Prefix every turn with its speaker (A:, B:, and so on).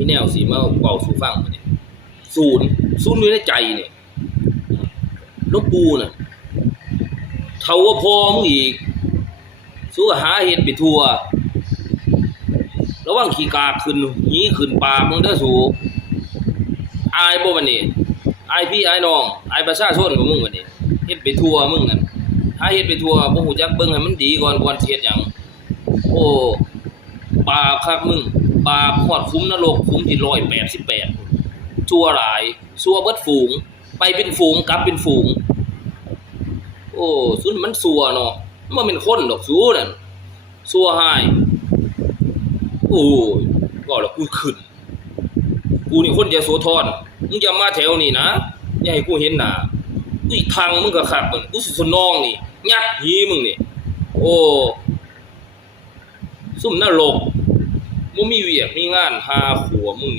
A: มีแนวสีมาเป่าสู่ฟังมาเนี่ยศูนย์ศูนย์อยู่ในใจเนี่ยลูกปูน่ะเท่าว่าพอมึงอีกสู้หาเห็ดไปทัวระวังขี้กาขึ้นหนีขึ้นปากมึงเด้อสูอายบ่วันนี้อายพี่อายน้องอายประชาชนของมึงวันนี้เฮ็ดไปทัวมึงนั่นหาเฮ็ดไปทั่วบ่ฮู้จักเบิ่งให้มันดีก่อนก่อนเฮ็ดหยังโอ้ บาปคักมึง บาปฮอดคุ้มนรกคุ้มที่188ชั่วหลายชั่วเบิดฝูง ไปเป็นฝูงกลับเป็นฝูง โอ้ซุนมันสัวเนาะมันเป็นคนดอกสูนั่นสัวหายโอ้ก็แล้วกูขึ้น กูนี่คนยโสธรมึงอย่ามาแถวนี้นะอย่าให้กูเห็นหน้าอุ้ยทางมึงก็ขับมึงกูสิสนองนี่ยัดหีมึงนี่โอ้ ซุ่มนรกบ่มีเวียกมีงานหาขัวมึงนี่